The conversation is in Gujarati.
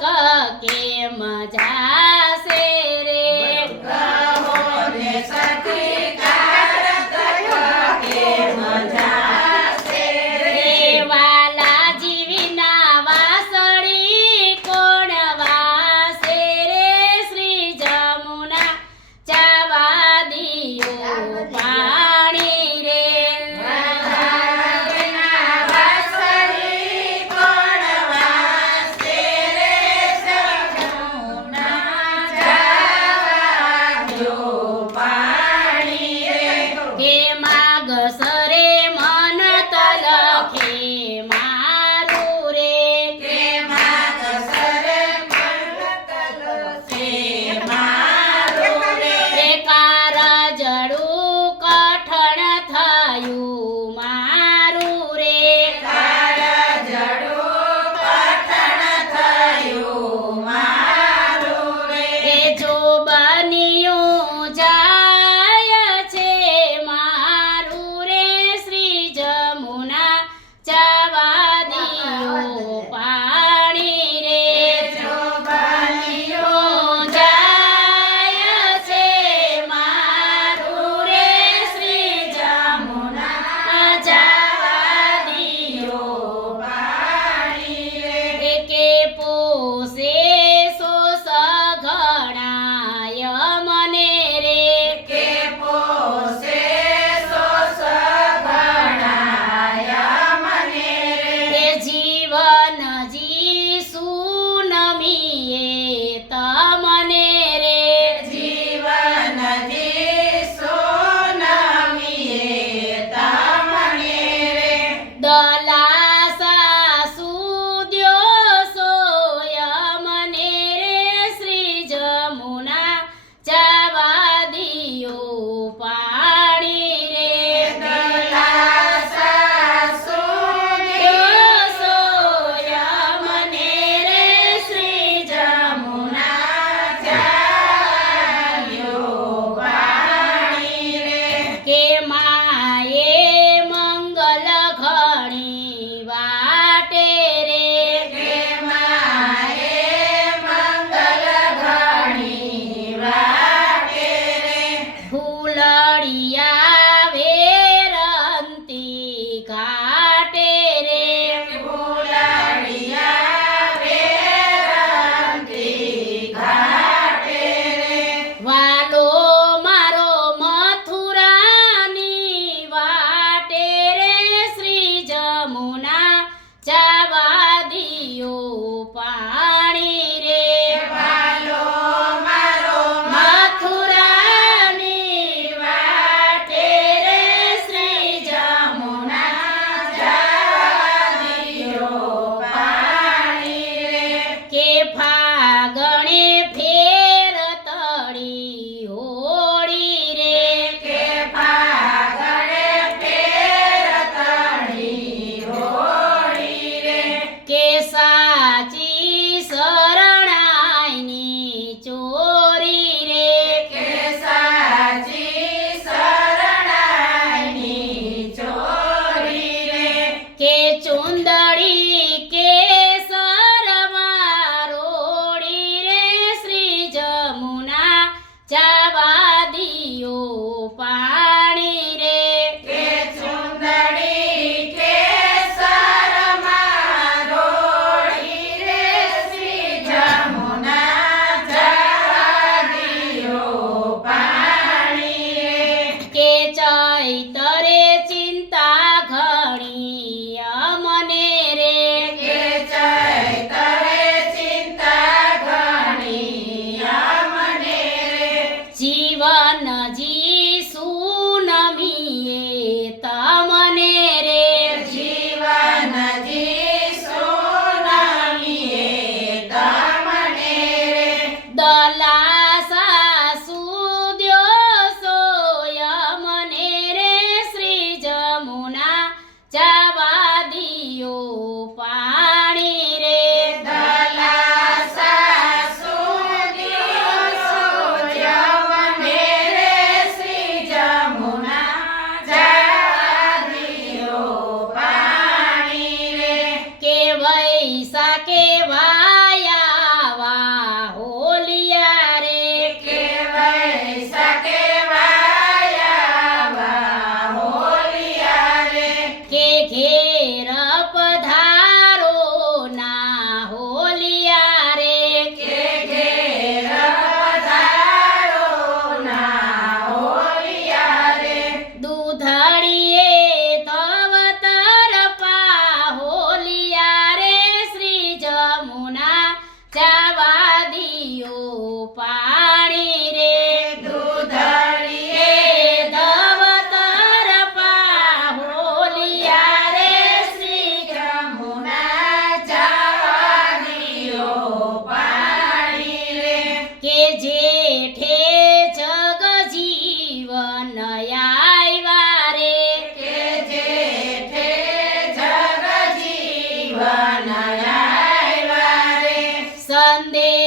તલક કેમ જાશે રે કહો ને સખી તલક કેમ જાશે રે વાલા જીવીના વાસળી કોણ વાસે રે શ્રી જમુના ચાવા દિયો પાણી રે વાસળી કોણ વાસે રે જમુના જાવા દ્યો પાણી રે કે માગસરે મન તલખે મારું રે કે માગસરે તલસે મારું રે રે કારજડું કઠણ થયું મારું રે કાળજડું કઠણ થયું મારું રે એ જો બન્યું જાય છે મારું રે શ્રી જમુના ચાવા દિયો પાણી રે જો બન્યો જાય છે મારું રે શ્રી જમુના ચાવા દિયો પાણી રે કે પોસે સો સઘણાય મને રે કે પોસે સો સઘણાય મને રે એ જીવન જીસુ નમીએ તમને રે જીવન જીસો નમીએ તમને રે દલાસા સુદ્યો સોય મને રે શ્રી જમુના ચાવા દિયો પાણી રે દલાસા સુદ્યો સોય મને રે શ્રી જમુના ચાલ્યો પાણી રે કે માએ મંગલ ઘણી વાટે રે કે માએ મંગલ ઘણી વાટે રે ફૂલડિયા વેરંતી ઘાટે રે ફૂલડિયા વેરંતી ઘાટે રે વાલો મારો મથુરાની વાટે રે શ્રી જમુના ચાવા દિયો પાણી રે વાલો મારો મથુરાની વાટે રે શ્રી જમુના જાવા દિયો પાણી રે કે ફાગણે ફેર તળી હોળી રે કે ફાગણે ફેર તળી હોળી રે કે સાચી વંદે